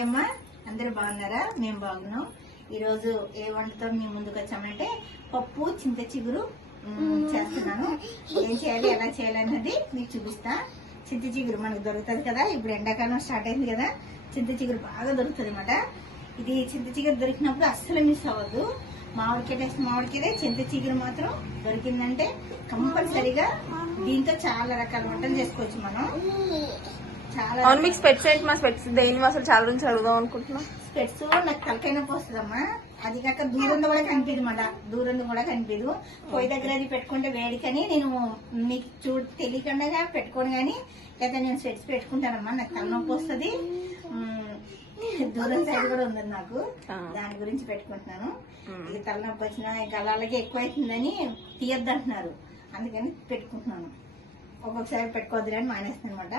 Hi అమ్మా, అందరు బాగున్నారా? మేము బాగున్నాం. ఈరోజు ఏ వంటతో మేము ముందుకు వచ్చామంటే పప్పు చింత చిగురు చేస్తున్నాను. ఏం చేయాలి, ఎలా చేయాలన్నది మీకు చూపిస్తా. చింత చిగురు మనకు దొరుకుతుంది కదా, ఇప్పుడు ఎండాకాలం స్టార్ట్ అయింది కదా, చింత చిగురు బాగా దొరుకుతుంది అన్నమాట. ఇది చింత చిగురు దొరికినప్పుడు అస్సలు మిస్ అవ్వద్దు. మామిడికాయ టేస్ట్ మామిడికాయ, చింత చిగురు మాత్రం దొరికిందంటే కంపల్సరీగా దీంతో చాలా రకాల వంటలు చేసుకోవచ్చు మనం. అవును, మీకు స్పెట్స్ ఏంటి? మా స్పెట్స్ దేని అసలు చాలా నుంచి అడుగుదాం అనుకుంటున్నా. స్పెట్స్ నాకు తలకైనా పోస్తుందమ్మా. అది కాక దూరంలో కూడా కనిపిదు మాట, దూరంలో కూడా కనిపిదు. పొయ్యి దగ్గర అది పెట్టుకుంటే వేడికని నేను మీకు తెలియకుండా పెట్టుకోను గానీ, లేదా నేను స్పెట్స్ పెట్టుకుంటానమ్మా. నాకు తలనొప్పి వస్తుంది, దూరం సైడ్ కూడా ఉంది నాకు, దాని గురించి పెట్టుకుంటున్నాను. ఇక తలనొప్పి వచ్చినా ఇంకా అలాగే ఎక్కువ అవుతుందని తీయద్దు అంటున్నారు, అందుకని పెట్టుకుంటున్నాను. ఒక్కొక్కసారి పెట్టుకోవద్దు అని మానేస్తాను అనమాట.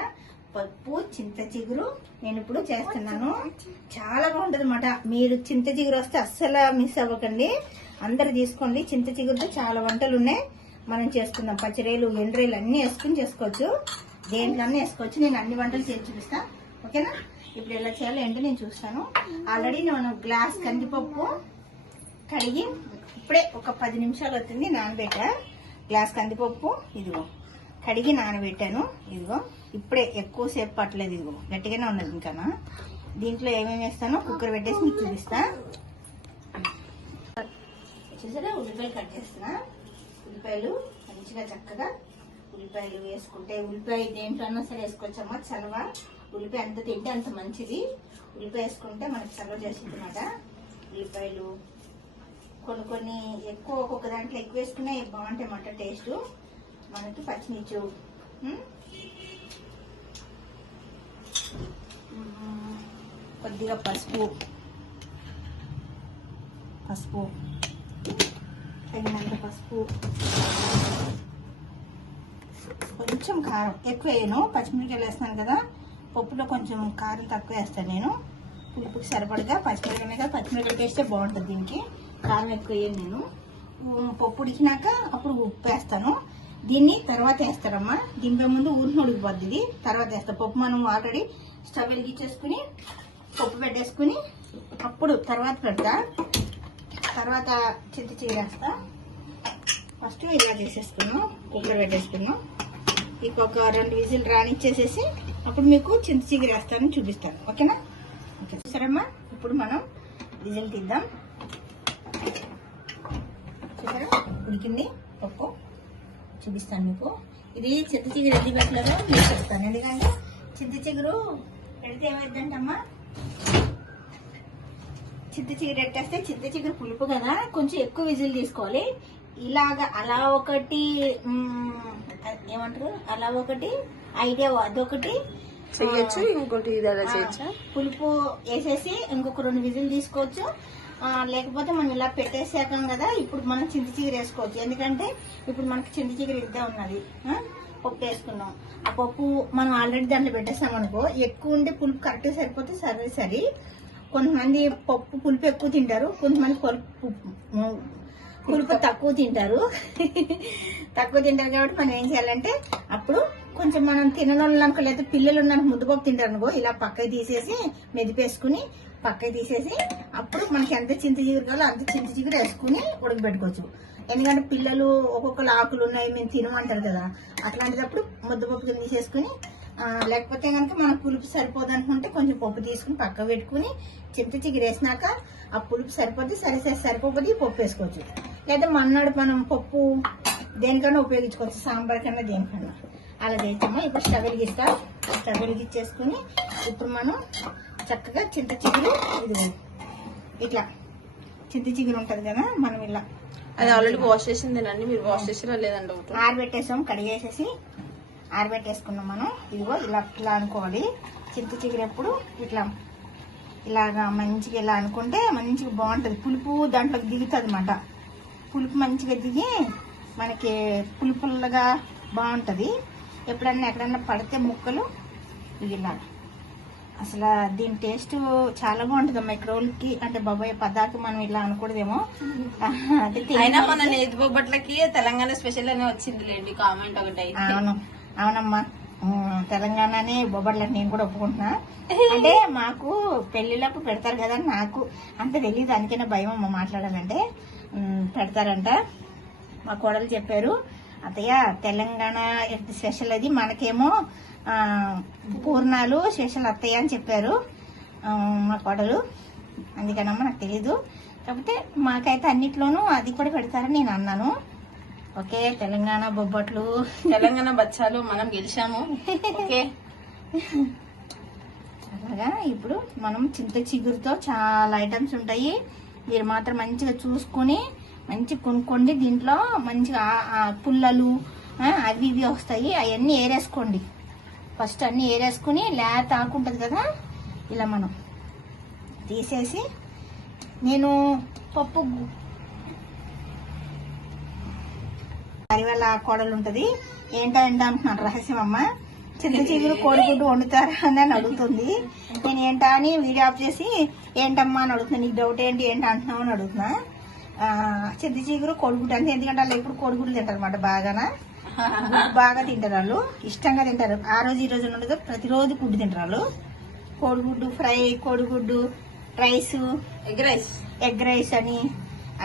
పప్పు చింత చిగురు నేను ఇప్పుడు చేస్తున్నాను. చాలా బాగుంటది అనమాట. మీరు చింత చిగురు వస్తే అస్సలు మిస్ అవ్వకండి, అందరు తీసుకోండి. చింత చిగురుతో చాలా వంటలు ఉన్నాయి మనం చేసుకుందాం. పచ్చరేలు, ఎండ్రేలు అన్ని వేసుకుని చేసుకోవచ్చు, దేంట్లో అన్నీ వేసుకోవచ్చు. నేను అన్ని వంటలు చేసి చూపిస్తా, ఓకేనా? ఇప్పుడు ఎలా చేయాలో ఏంటో నేను చూస్తాను. ఆల్రెడీ నేను గ్లాస్ కందిపప్పు కడిగి ఇప్పుడే ఒక 10 నిమిషాలు అవుతుంది నానబెట్టా. గ్లాస్ కందిపప్పు ఇదిగో కడిగి నానబెట్టాను. ఇదిగో ఇప్పుడే ఎక్కువసేపు పట్టలేదు, ఇదిగో గట్టిగానే ఉన్నది. ఇంకా దీంట్లో ఏమేమి వేస్తానో కుక్కర్ పెట్టేసి మీకు చూపిస్తా. చూసారా, ఉల్లిపాయలు కట్ చేస్తున్నా. ఉల్లిపాయలు మంచిగా చక్కగా ఉల్లిపాయలు వేసుకుంటే, ఉల్లిపాయ దేంట్లో అన్నా సరే వేసుకోవచ్చమ్మా. చలవ ఉల్లిపాయ ఎంత తింటే అంత మంచిది. ఉల్లిపాయ వేసుకుంటే మనకి చలవ చేస్తుంది అన్నమాట. ఉల్లిపాయలు కొన్ని ఎక్కువ, ఒక్కొక్క దాంట్లో ఎక్కువ వేసుకునే బాగుంటాయి అన్నమాట టేస్ట్. మనకి పచ్చిమిర్చి, కొద్దిగా పసుపు తగినంత పసుపు, కొంచెం కారం ఎక్కువ వేయను. పచ్చిమిరకాయలు వేస్తున్నాను కదా, పప్పులో కొంచెం కారం తక్కువ వేస్తాను నేను. పులుపుకి సరిపడగా పచ్చిమిరకాయలు వేస్తే బాగుంటుంది. దీనికి కారం ఎక్కువ వేయను నేను. పప్పు ఉడికినాక అప్పుడు ఉప్పు వేస్తాను. దీన్ని తర్వాత వేస్తారమ్మా, దింపే ముందు ఊరిని ఉడికిపోద్ది. ఇది తర్వాత వేస్తా. పప్పు మనం ఆల్రెడీ స్టవ్ వెలిగించేసుకుని పప్పు పెట్టేసుకుని అప్పుడు తర్వాత పెడతా. తర్వాత చింత చిగురు వేస్తా. ఫస్ట్ ఇలా చేసేసుకున్నాం, కుక్కర్ పెట్టేసుకున్నాం. ఇక ఒక 2 విజిల్ రానిచ్చేసేసి అప్పుడు మీకు చింత చిగురు వేస్తానని చూపిస్తాను, ఓకేనా? ఓకే, చూసారమ్మా. ఇప్పుడు మనం విజిల్ తీద్దాం. చూసారా, ఉడికింది పప్పు. చూపిస్తాను మీకు. ఇది చింత చిగురు ఎన్ని పెట్టలేదో మీకు చెప్తాను. ఎందుకంటే చింత చిగురు పెడితే ఏమైందంటమ్మా, చింత చిగురు ఎట్టేస్తే చింత చిగురు పులుపు కదా, కొంచెం ఎక్కువ విజిల్ తీసుకోవాలి. ఇలాగా అలా ఒకటి ఏమంటారు, అలా ఒకటి ఐడియా, అదొకటి చేయొచ్చు. ఇంకోటి పులుపు వేసేసి ఇంకొక 2 విజిల్ తీసుకోవచ్చు. లేకపోతే మనం ఇలా పెట్టేసాకం కదా, ఇప్పుడు మనం చింత చిగురు వేసుకోవచ్చు. ఎందుకంటే ఇప్పుడు మనకి చింత చిగురు ఇంతే ఉన్నది. పప్పు వేసుకున్నాం, ఆ పప్పు మనం ఆల్రెడీ దాంట్లో పెట్టేసాం అనుకో, ఎక్కువ ఉంటే పులుపు కరెక్ట్ సరిపోతే సరే. కొంతమంది పప్పు పులుపు ఎక్కువ తింటారు, కొంతమంది పులుపు తక్కువ తింటారు. కాబట్టి మనం ఏం చేయాలంటే, అప్పుడు కొంచెం మనం తిననోళ్ళు అనుకో, లేదా పిల్లలు ఉన్నాక ముద్దపప్పు తింటారు అనుకో, ఇలా పక్కకి తీసేసి మెదిపేసుకుని పక్కకి తీసేసి అప్పుడు మనకి ఎంత చింత చిగురు కావాలో అంత చింత చిగురు వేసుకుని ఉడకబెట్టుకోవచ్చు. ఎందుకంటే పిల్లలు ఒక్కొక్కరు ఆకులు ఉన్నాయి మేము తినమంటారు కదా, అట్లాంటిదప్పుడు ముద్దపప్పు కింద తీసేసుకుని, లేకపోతే కనుక మన పులుపు సరిపోదు అనుకుంటే కొంచెం పప్పు తీసుకుని పక్క పెట్టుకుని చింత చిగురు వేసినాక ఆ పులుపు సరిపోద్ది, సరిపోద్ది పప్పు వేసుకోవచ్చు. లేదా మన్నాడు మనం పప్పు దేనికన్నా ఉపయోగించుకోవచ్చు, సాంబార్ కన్నా దేనికన్నా. అలా చేస్తాము. ఇప్పుడు స్టవ్ వెలిగించేసుకుని ఇప్పుడు మనం చక్కగా చింత చిగురు, ఇది ఇట్లా చింత చిగురు ఉంటది కదా, మనం ఇలా అది ఆల్రెడీ వాష్ చేసిందేనండి. మీరు వాష్ చేసినా లేదండి? ఆరబెట్టేసాం, కడిగేసేసి ఆరబెట్టేసుకున్నాం మనం. ఇదిగో ఇలా అనుకోవాలి. చింత చిగురు ఎప్పుడు ఇలాగా మంచిగా ఇలా అనుకుంటే మంచిగా బాగుంటుంది. పులుపు దాంట్లోకి దిగుతుంది అన్నమాట. పులుపు మంచిగా దిగి మనకి పులుపుల్లగా బాగుంటుంది. ఎప్పుడన్నా ఎక్కడన్నా పడితే ముక్కలు ఇలా అసలు దీని టేస్ట్ చాలా బాగుంటుంది అమ్మా. ఇక్కడ రోజులకి అంటే బాబాయ్ పదార్థం మనం ఇలా అనకూడదేమో, అయినా మన నేతి బొబ్బట్లకి తెలంగాణ స్పెషల్ అనే వచ్చింది లేండి కామెంట్ ఒకటి. అవునమ్మా, తెలంగాణనే బొబ్బట్లని నేను కూడా ఒప్పుకుంటున్నా. అంటే మాకు పెళ్లిళ్ళప్పుడు పెడతారు కదా, నాకు అంత తెలియదు, అందుకనే భయం అమ్మ మాట్లాడాలంటే. పెడతారంట, మా కోడలు చెప్పారు. అత్తయ్య తెలంగాణ స్పెషల్ అది, మనకేమో పూర్ణాలు స్పెషల్ అత్తయ్య అని చెప్పారు మా కోడలు. అందుకనమ్మా నాకు తెలీదు, కాకపోతే మాకైతే అన్నిట్లోనూ అది కూడా పెడతారని నేను అన్నాను. ఓకే, తెలంగాణ బొబ్బట్లు, తెలంగాణ బచ్చాలు మనం గెలిచాము. ఓకే, అలాగా. ఇప్పుడు మనం చింత చిగురుతో చాలా ఐటమ్స్ ఉంటాయి, మీరు మాత్రం మంచిగా చూసుకొని మంచిగా కొనుక్కోండి. దీంట్లో మంచిగా పుల్లలు అవి ఇవి వస్తాయి, అవన్నీ ఏరేసుకోండి. ఫస్ట్ అన్నీ ఏరేసుకుని లేత ఆకుంటుంది కదా, ఇలా మనం తీసేసి, నేను పప్పు వాళ్ళ కోడలు ఉంటది, ఏంటా అంటున్నాను రహస్యం అమ్మ, చింత చిగురు కోడిగుడ్డు వండుతారా అని అడుగుతుంది. నేను ఏంటా అని వీడియో ఆఫ్ చేసి ఏంటమ్మా అని అడుగుతున్నా, నీకు డౌట్ ఏంటి అంటున్నావు అని అడుగుతున్నా. చింత చిగురు కోడిగుడ్డు అంటే, ఎందుకంటే వాళ్ళు ఎప్పుడు కోడిగుడ్లు తింటారు అనమాట, బాగా తింటారు వాళ్ళు, ఇష్టంగా తింటారు. ఆ రోజు ఈ రోజు ఉండదు, ప్రతిరోజు గుడ్డు తింటారు వాళ్ళు. కోడిగుడ్డు ఫ్రై, కోడిగుడ్డు రైస్, ఎగ్ రైస్ అని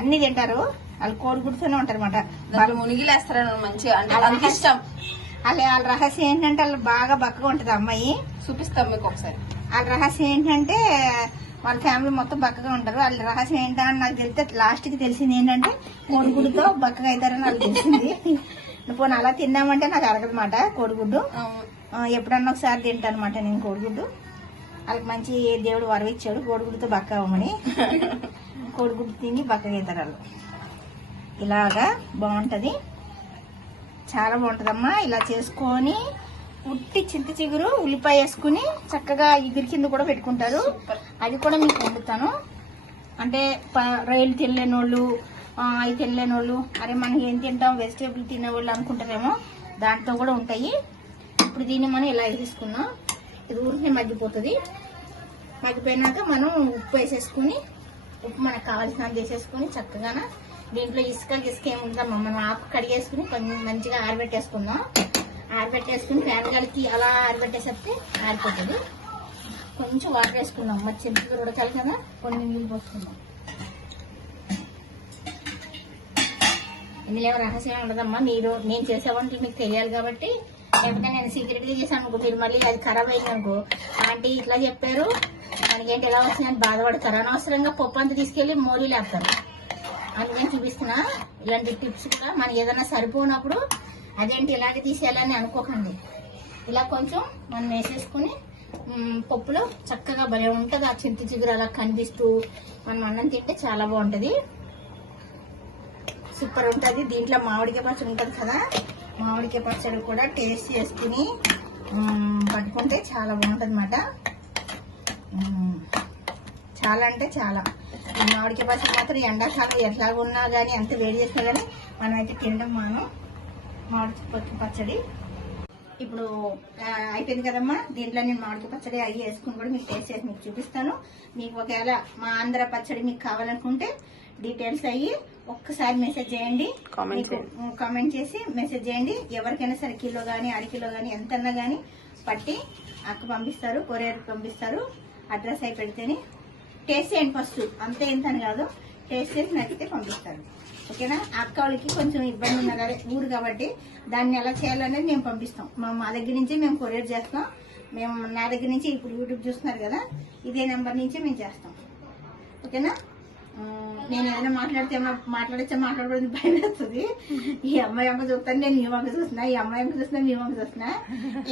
అన్ని తింటారు వాళ్ళు, కోడిగుడ్డుతోనే ఉంటారు అనమాట. వాళ్ళు మునిగిలేస్తారు మంచిగా, అంటే ఇష్టం. వాళ్ళ రహస్యం ఏంటంటే, వాళ్ళు బాగా బక్కగా ఉంటది అమ్మాయి, చూపిస్తాం మీకు ఒకసారి. వాళ్ళ రహస్యం ఏంటంటే, వాళ్ళ ఫ్యామిలీ మొత్తం బక్కగా ఉంటారు. వాళ్ళ రహస్యం ఏంటని నాకు తెలిస్తే, లాస్ట్ కి తెలిసింది ఏంటంటే కోడిగుడ్డుతో బక్కగా అవుతారని నాకు తెలిసింది. పోనీ అలా తిన్నామంటే నాకు అరగదన్నమాట కోడిగుడ్డు. ఎప్పుడన్నా ఒకసారి తింటాను అనమాట నేను కోడిగుడ్డు. వాళ్ళకి మంచి దేవుడు వరవిచ్చాడు కోడిగుడ్డుతో బక్క అవ్వమని. కోడిగుడ్డు తిని బక్కగా అవుతారు వాళ్ళు. ఇలాగా బాగుంటది, చాలా బాగుంటదమ్మా. ఇలా చేసుకొని ఉట్టి చింత చిగురు ఉల్లిపాయ వేసుకుని చక్కగా ఇగురి కింద కూడా పెట్టుకుంటారు, అది కూడా మీకు వండుతాను. అంటే రైలు తినలేనోళ్ళు, అవి తినలేనోళ్ళు, అరే మనం ఏం తింటాం వెజిటేబుల్ తినేవాళ్ళు అనుకుంటారేమో, దాంట్లో కూడా ఉంటాయి. ఇప్పుడు దీన్ని మనం ఇలా వేసేసుకున్నాం, ఇది ఊరికి మగ్గిపోతుంది. మగ్గిపోయినాక మనం ఉప్పు వేసేసుకుని, ఉప్పు మనకు కావాల్సినంత వేసేసుకుని చక్కగా దీంట్లో ఇసుక ఏముంటుందమ్మా, మనం ఆకు కడిగేసుకుని కొంచెం మంచిగా ఆరబెట్టేసుకుందాం. ఆరబెట్టేసుకుని ఫ్యాన్ గాలికి అలా ఆరబెట్టేసేస్తే ఆరిపోతుంది. కొంచెం వాటర్ వేసుకుందాం, మరి చింతకూర ఉడకాలి కదా, కొన్ని నీళ్ళు పోసుకుందాం. ఇందులో ఏమో రహస్యం ఉండదమ్మా, నేను చేసే వంటలు మీకు తెలియాలి కాబట్టి. లేకపోతే నేను సీక్రెట్ గా చేశాను అనుకో, మీరు మళ్ళీ అది ఖరాబ్ అయింది అనుకో, ఆంటీ ఇట్లా చెప్పారు మనకేంటి ఎలా వచ్చిందని బాధపడతారు, అనవసరంగా పప్పు అంతా తీసుకెళ్లి మోరీ లేపుతారు. అందుకని చూపిస్తున్నా ఇలాంటి టిప్స్ కూడా. మనం ఏదైనా సరిపోనప్పుడు అదేంటి ఇలాంటి తీసేయాలని అనుకోకండి. ఇలా కొంచెం మనం వేసేసుకుని పప్పులో చక్కగా భలే ఉంటుంది. ఆ చింత చిగురు అలా కనిపిస్తూ మనం అన్నం తింటే చాలా బాగుంటది, సూపర్ ఉంటది. దీంట్లో మామిడికాయ పచ్చడి ఉంటది కదా, మామిడికాయ పచ్చడి కూడా టేస్ట్ చేసుకుని పట్టుకుంటే చాలా బాగుంటది అన్నమాట. చాలా అంటే చాలా. మామిడికాయ పచ్చడి మాత్రం ఎండాకాలం ఎట్లా ఉన్నా కానీ, ఎంత వేడి చేసినా కానీ మనం అయితే తినడం మామిడికాయ పచ్చడి. ఇప్పుడు అయిపోయింది కదమ్మా, దీంట్లో నేను మామిడికాయ పచ్చడి అవి వేసుకుని కూడా మీకు టేస్ట్ చేసి మీకు చూపిస్తాను. మీకు ఒకవేళ మా ఆంధ్ర పచ్చడి మీకు కావాలనుకుంటే డీటెయిల్స్ అయ్యి ఒక్కసారి మెసేజ్ చేయండి, కామెంట్ చేసి మెసేజ్ చేయండి. ఎవరికైనా సరే కిలో కానీ అరకిలో కానీ ఎంతన్నా కానీ పట్టి అక్క పంపిస్తారు, కొరియర్ పంపిస్తారు. అడ్రస్ అయి పెడితేనే టేస్ట్ చేయండి ఫస్ట్, అంతే ఎంత అని కాదు, టేస్ట్ చేసి నచ్చితే పంపిస్తారు. ఓకేనా? అక్క వాళ్ళకి కొంచెం ఇబ్బంది ఉన్నది, అదే ఊరు కాబట్టి దాన్ని ఎలా చేయాలనేది మేము పంపిస్తాం. మా దగ్గర నుంచి మేము కొరియర్ చేస్తాం. నా దగ్గర నుంచి ఇప్పుడు యూట్యూబ్ చూస్తున్నారు కదా, ఇదే నెంబర్ నుంచి మేము చేస్తాం. ఓకేనా? నేను ఏదైనా మాట్లాడకూడదు భయం వేస్తుంది. ఈ అమ్మాయి అమ్మ చూస్తాను, నేను ఈ వంక చూస్తున్నా, ఈ అమ్మాయి అమ్మ చూస్తున్నా, ఈ వంక చూస్తున్నా.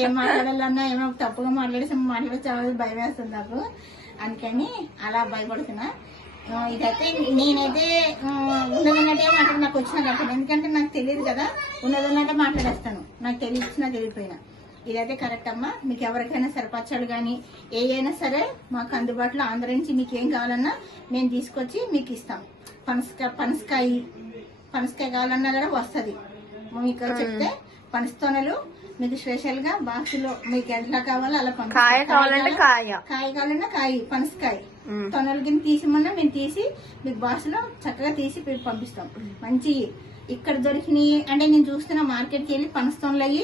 ఏం మాట్లాడాలన్నా ఏమో తప్పుగా మాట్లాడచ్చు భయం వేస్తుంది నాకు, అందుకని అలా భయపడుతున్నా. ఇదైతే నేనైతే ఉన్నదన్నట్టే మాట్లాడి నాకు వచ్చిన కాబట్టి, ఎందుకంటే నాకు తెలియదు కదా, ఉన్నదన్నట్టే మాట్లాడేస్తాను, నాకు తెలియచ్చినా తెలియపోయినా. ఇదైతే కరెక్ట్ అమ్మా. మీకు ఎవరికైనా సరే పచ్చళ్ళు కానీ ఏ అయినా సరే మాకు అందుబాటులో, ఆంధ్ర నుంచి మీకు ఏం కావాలన్నా మేము తీసుకొచ్చి మీకు ఇస్తాం. పనసకాయ కావాలన్నా కూడా వస్తుంది. మీకు చెప్తే పనస్తోనలు మీకు స్పెషల్ గా బాక్సులో మీకు ఎట్లా కావాలో అలా కాయ కావాలంటే కాయ పనసకాయ తొనల కింద తీసిమన్నా మేము తీసి మీకు బాక్స్ లో చక్కగా తీసి పంపిస్తాం. మంచి ఇక్కడ దొరికినాయి అంటే నేను చూస్తున్నా మార్కెట్కి వెళ్ళి పనస్తోన్లు అయ్యి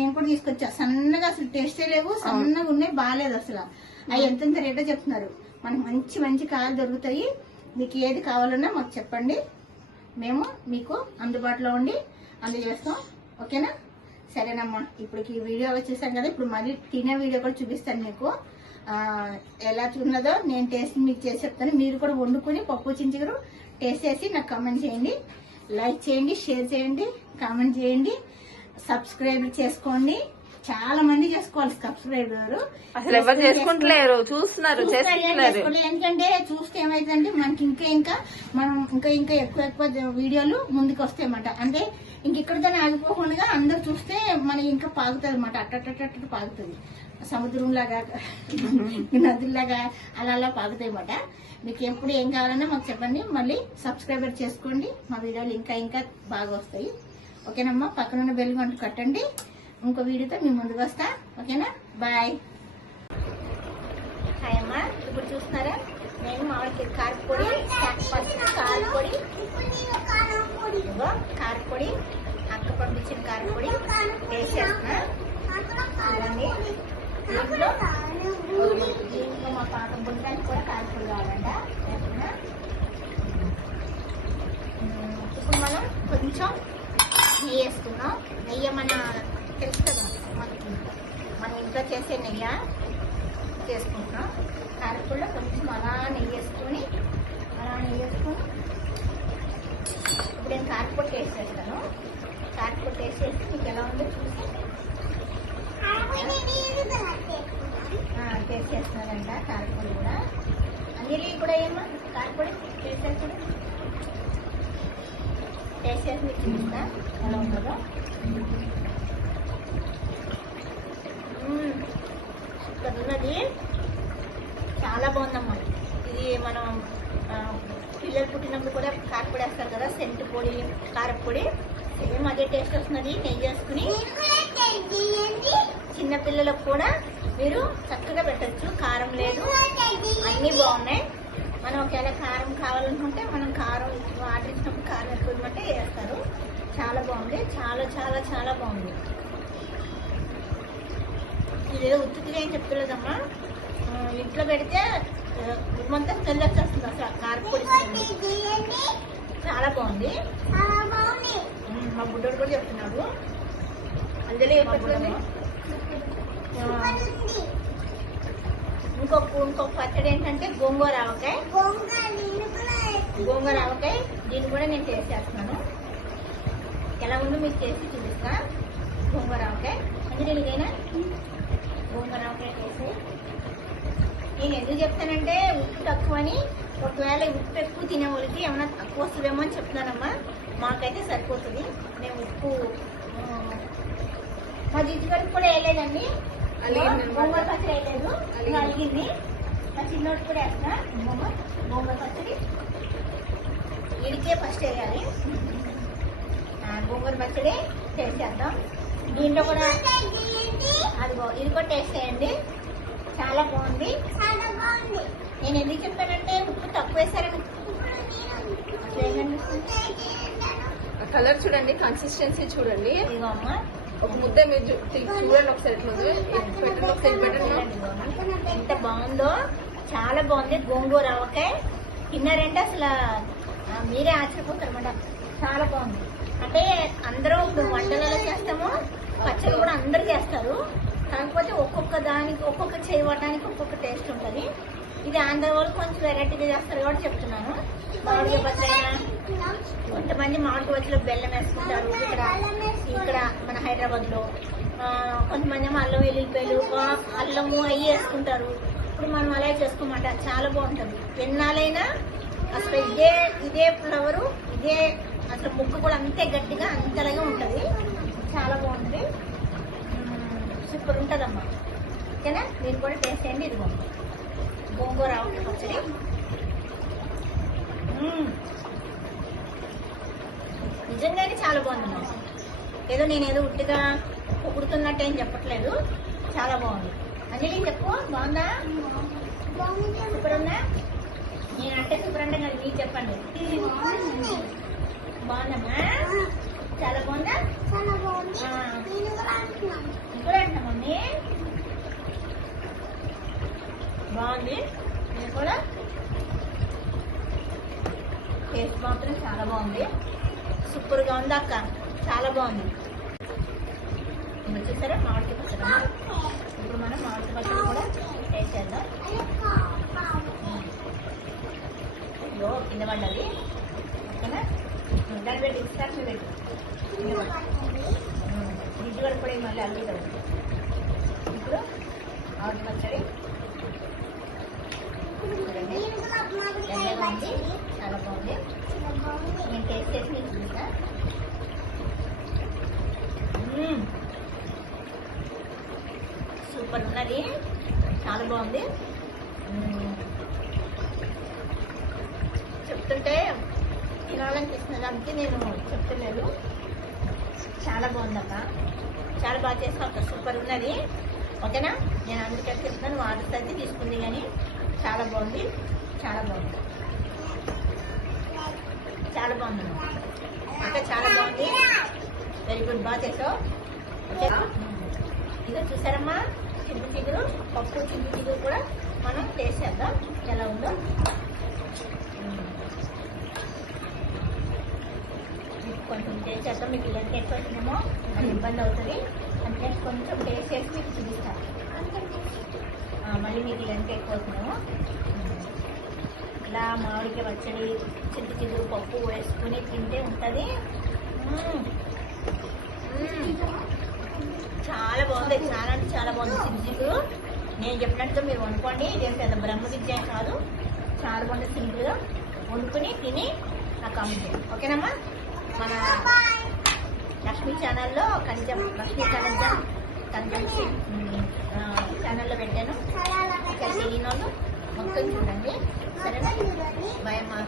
నేను కూడా తీసుకొచ్చా. సన్నగా అసలు టేస్టే లేవు, సన్నగా ఉన్నాయి, బాగాలేదు అసలు. అవి ఎంతెంత రేటో చెప్తున్నారు. మనకు మంచి మంచి కాయలు దొరుకుతాయి. మీకు ఏది కావాలన్నా మాకు చెప్పండి, మేము మీకు అందుబాటులో ఉండి అందజేస్తాం. ఓకేనా? సరేనమ్మా. ఇప్పుడు ఈ వీడియో వచ్చేసాం కదా, ఇప్పుడు మళ్ళీ తినే వీడియో కూడా చూపిస్తాను మీకు. ఎలా ఉన్నదో నేను టేస్ట్ మీకు చేసి చెప్తాను. మీరు కూడా వండుకొని పప్పు చించిగురు టేస్ట్ చేసి నాకు కామెంట్ చేయండి, లైక్ చేయండి, షేర్ చేయండి, కామెంట్ చేయండి, సబ్స్క్రైబ్ చేసుకోండి. చాలా మంది చేసుకోవాలి సబ్స్క్రైబర్, అసలు ఎవరు చేసుకుంటలేరు, చూస్తున్నారు చేసుకుంటున్నారు. ఎందుకంటే చూస్తే ఏమైతుందంటే మనకి ఇంకా మనం ఇంకా ఎక్కువ వీడియోలు ముందుకు వస్తాయి అన్నమాట. అంటే ఇక్కడితో ఆగిపోకుండా అందరు చూస్తే మనకి ఇంకా పాగుతుంది అన్నమాట. అట్ట పాగుతుంది, సముద్రం లాగా నదుల్లాగా అలా పాగుతాయి అన్నమాట. మీకు ఎప్పుడు ఏం కావాలన్నా మాకు చెప్పండి, మళ్ళీ సబ్స్క్రైబర్ చేసుకోండి. మా వీడియోలు ఇంకా బాగా వస్తాయి. ఓకేనమ్మా? పక్కనున్న బెల్ గంట కట్టండి. ఇంకో వీడియోతో మీ ముందుకు వస్తా. ఓకేనా? బాయ్. హాయ్ అమ్మా. ఇప్పుడు చూస్తున్నారా, నేను మామిడికి కారపొడి, కారపొడి, కారపొడి, అక్క పంపించిన కారపొడి టేస్ట్ చేస్తున్నా. దీంట్లో మా పాత బుడ్డానికి కూడా కారపొడి కావాలంట. ఇప్పుడు మనం కొంచెం నెయ్యి వేసుకున్నాం. నెయ్యి తెలుసు కదా మనకి, మనం ఇంట్లో చేసే నెయ్యి చేసుకుంటున్నాం. కారపొడిలో కొంచెం అలా నెయ్యి వేసుకొని ఇప్పుడు నేను కారపొడి టేస్ట్ చేస్తాను. కారపొడి టేస్ట్ చేసి మీకు ఎలా ఉందో చూసి టేస్ట్ చేస్తున్నానంట. కారపొడి కూడా అన్నిటి కూడా ఏమో కారపొడి టేస్ట్ చేస్తాను. టేస్ట్ చేసి మీకు చూపిస్తా ఎలా ఉంటుందో. ఇక్కడ ఉన్నది చాలా బాగుందమ్మా. ఇది మనం పిల్లలు పుట్టినప్పుడు కూడా కారపొడి వేస్తారు కదా, సెంటు పొడి, కారపొడి, సేమ్ అదే టేస్ట్ వస్తున్నది. నెయ్యి వేసుకుని చిన్నపిల్లలకు కూడా మీరు చక్కగా పెట్టచ్చు. కారం లేదు, అన్నీ బాగున్నాయి. మనం ఒకవేళ కారం కావాలనుకుంటే మనం కారం ఆర్డర్ ఇచ్చినప్పుడు కారం ఎక్కువ ఇవ్వమంటే వేస్తారు. చాలా బాగుంది, చాలా చాలా చాలా బాగుంది. ఇదేదో ఉత్తుగా ఏం చెప్తలేదమ్మా, ఇంట్లో పెడితే మొత్తం స్మెల్ వచ్చేస్తుంది అసలు. కారపొడి చాలా బాగుంది. మా బుడ్డోడు కూడా చెప్తున్నాడు. అందులో ఇంకొక పచ్చడి ఏంటంటే గోంగూర ఆవకాయ. దీన్ని కూడా నేను టేస్ట్ చేస్తున్నాను. ఎలా ఉందో మీకు చేసి చూపిస్తా. గోంగూర ఆవకాయ అంటే దీనికైనా గోంగూర ఆవకాయ చేసి నేను ఎందుకు చెప్తానంటే ఉప్పు తక్కువ అని. ఒకవేళ ఉప్పు ఎక్కువ తినే వాళ్ళకి ఏమైనా తక్కువ వస్తుందేమో అని చెప్తున్నానమ్మా. మాకైతే సరిపోతుంది. మేము ఉప్పు మా జిడ్డు వరకు కూడా వేయలేదండి. గోంగూర పచ్చడి వేయలేదు, అలిగింది. మా చిన్నోటి కూడా వేస్తా గోంగూర పచ్చడి. వీడికే ఫస్ట్ వేయాలి. గోంగూర పచ్చడి టేస్ట్ చేద్దాం. దీంట్లో కూడా అదిగో ఇది కూడా టేస్ట్ చేయండి. చాలా బాగుంది. నేను ఎందుకు చెప్పానంటే ఉప్పు తక్కువ వేసారని. కలర్ చూడండి, కన్సిస్టెన్సీ చూడండి. ఇదిగో అమ్మా, ఒక ముద్ద మీరు చూడండి ఒకసారి. పెట్టండి ఒకసారి, పెట్టండి. ఎంత బాగుందో, చాలా బాగుంది. గోంగూర ఆవకాయ తిన్నారంటే అసలు మీరే ఆశ్చర్యపోతారు అన్నమాట. చాలా బాగుంది. అంటే అందరూ ఇప్పుడు వంటలలో చేస్తాము, పచ్చడి కూడా అందరూ చేస్తారు. కాకపోతే ఒక్కొక్క దానికి ఒక్కొక్క చేయడానికి ఒక్కొక్క టేస్ట్ ఉంటుంది. ఇది ఆంధ్ర వాళ్ళు కొంచెం వెరైటీగా చేస్తారు కాబట్టి చెప్తున్నాను. మామిడికాయ పచ్చడి కొంతమంది మామిడికాయ పచ్చడిలో బెల్లం వేసుకుంటారు. ఇక్కడ మన హైదరాబాద్ లో కొంతమంది ఏమో అల్లం వెల్లుల్లిపాయలు, అల్లము అవి వేసుకుంటారు. ఇప్పుడు మనం అలా చేసుకోమాట. చాలా బాగుంటుంది. ఎన్నాళ్ళైనా అసలు ఇదే ఫ్లవరు, ఇదే అసలు ముక్క కూడా అంతే గట్టిగా అంతలాగే ఉంటుంది. చాలా బాగుంటుంది. సూపర్ ఉంటుందమ్మా. ఓకేనా? మీరు కూడా టేస్ట్ చేయండి. ఇదిగో గోంగూర ఆవకాయ పచ్చడి. నిజంగానే చాలా బాగుందమ్మా. ఏదో నేనేదో ఉట్టిగా పొగుడుతున్నట్టు ఏం చెప్పట్లేదు. చాలా బాగుంది. అంజలి చెప్పు, బాగుందా? సూపర్ ఉందా? నేనంటే సూపర్ అంటే మరి మీరు చెప్పండి. బాగుందమ్మా చాలా బాగుందా ఇప్పుడు అంటున్నా మమ్మీ బాగుంది నేను కూడా టేస్ట్ మాత్రం చాలా బాగుంది సూపర్గా ఉంది అక్క చాలా బాగుంది చూసారా మామిడికాయ పచ్చడి ఇప్పుడు మనం మామిడికాయ పచ్చడి కూడా టేస్ట్ చేద్దాం అయ్యో కింద పడ్డది ఓకేనా దాన్ని పెట్టి ఇస్తాను పెట్టి ఫ్రిడ్జ్ వరకు కూడా మళ్ళీ అల్లు కదా ఇప్పుడు మామిడికాయ పచ్చడి ఎన్నగా ఉంది చాలా బాగుంది నేను టేస్ట్ చేసి మీకు చూసా సూపర్ ఉన్నది చాలా బాగుంది చెప్తుంటే తినాలనిపిస్తున్నది అందుకే నేను చెప్తలేదు చాలా బాగుందక్క చాలా బాగా చేస్తాను అక్క సూపర్ ఉన్నది ఓకేనా నేను అందుకే చెప్తున్నాను వాటర్ అయితే తీసుకుంది కానీ చాలా బాగుంది చాలా బాగుంది చాలా బాగుంది అక్క చాలా బాగుంది వెరీ గుడ్ బాగా చేసావు ఓకేనా ఇదో చూసారమ్మా చింత చిగురు పప్పు చింత చిగురు కూడా మనం టేస్ట్ చేద్దాం ఎలా ఉందో కొంచెం టేస్ట్ చేద్దాం మీకు ఇలాంటి ఎక్కువ వచ్చినేమో అది ఇబ్బంది అవుతుంది అంటే కొంచెం టేస్ట్ చేసి మీకు చూపిస్తాను మళ్ళీ మీకు ఇలాంటి ఎక్కువ వచ్చినేమో ఇలా మామిడికాయ పచ్చడి చింత చిగురు పప్పు వేసుకుని తింటే ఉంటుంది చాలా బాగుంది చాలా అంటే చాలా బాగుంది చింత చిగురు నేను చెప్పినట్టుగా మీరు వండుకోండి ఇదేం పెద్ద బ్రహ్మ విద్య కాదు చాలా బాగుంది సింపుల్గా వండుకుని తిని నాకు అమ్ముతుంది ఓకేనమ్మా మన లక్ష్మీ ఛానల్లో లక్ష్మీ కనజం ఛానల్లో పెట్టాను ఇక్కడ తెలియని వాళ్ళు మొత్తం చూడండి సరేనా బాయ్ అమ్మా